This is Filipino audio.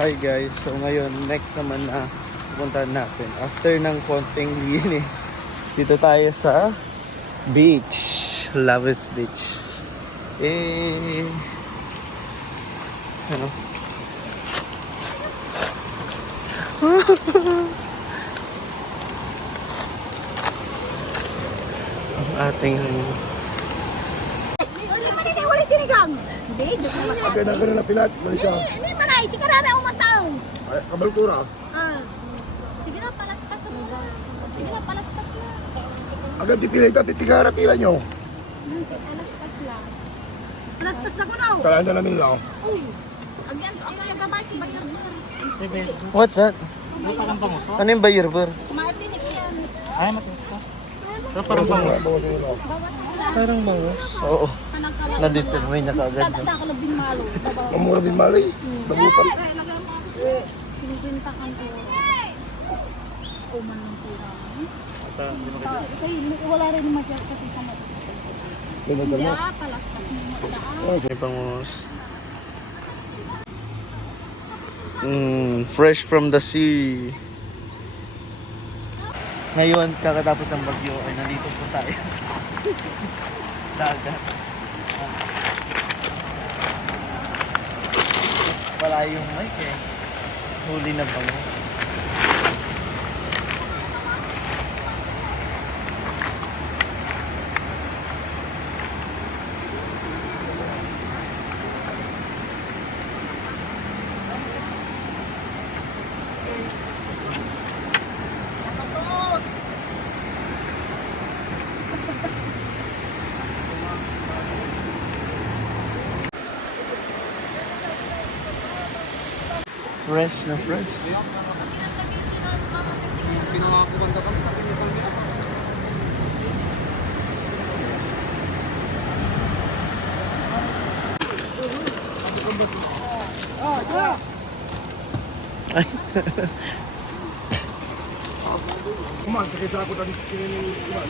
Hi guys, so ngayon next naman na pupuntahan natin after ng konting linis dito tayo sa beach, Lavis Beach. Ano? Ang ating Wala sinigang. Hindi, Agad na ganun na pilat, mali siya. Hindi, maray. Si karami ang matao. Ay, kabaltura. Sige na, palaspas mo. Sige na, palaspas mo. Agad di pila ito, titigara pila nyo. Palaspas lang. Palaspas na ko na. Kalaan na namin lang. Uy, agyan, ako yung gabay si Bayan. What's that? Ano yung bayerber? Maatinik yan. Ay, matinik ka. Pero parang bangus. Bawas nyo lang. Parang bangus. Oo. Nandito may nakaagad. Nakalabing malo. Mamura din mali. Bagutan. Sinigwinta kan ko. Kuman ng pira. Kasi wala rin madyat kasi sa mga. Tinadal mo. Palaspas mo. May bangus. Fresh from the sea. Ngayon, kakatapos ang bagyo, ay nandito po tayo. Dagat. Wala yung mic eh. Huli na bangus. Fresh na fresh. Ay. Kuman, sakit sa ako tadi kinin kuman.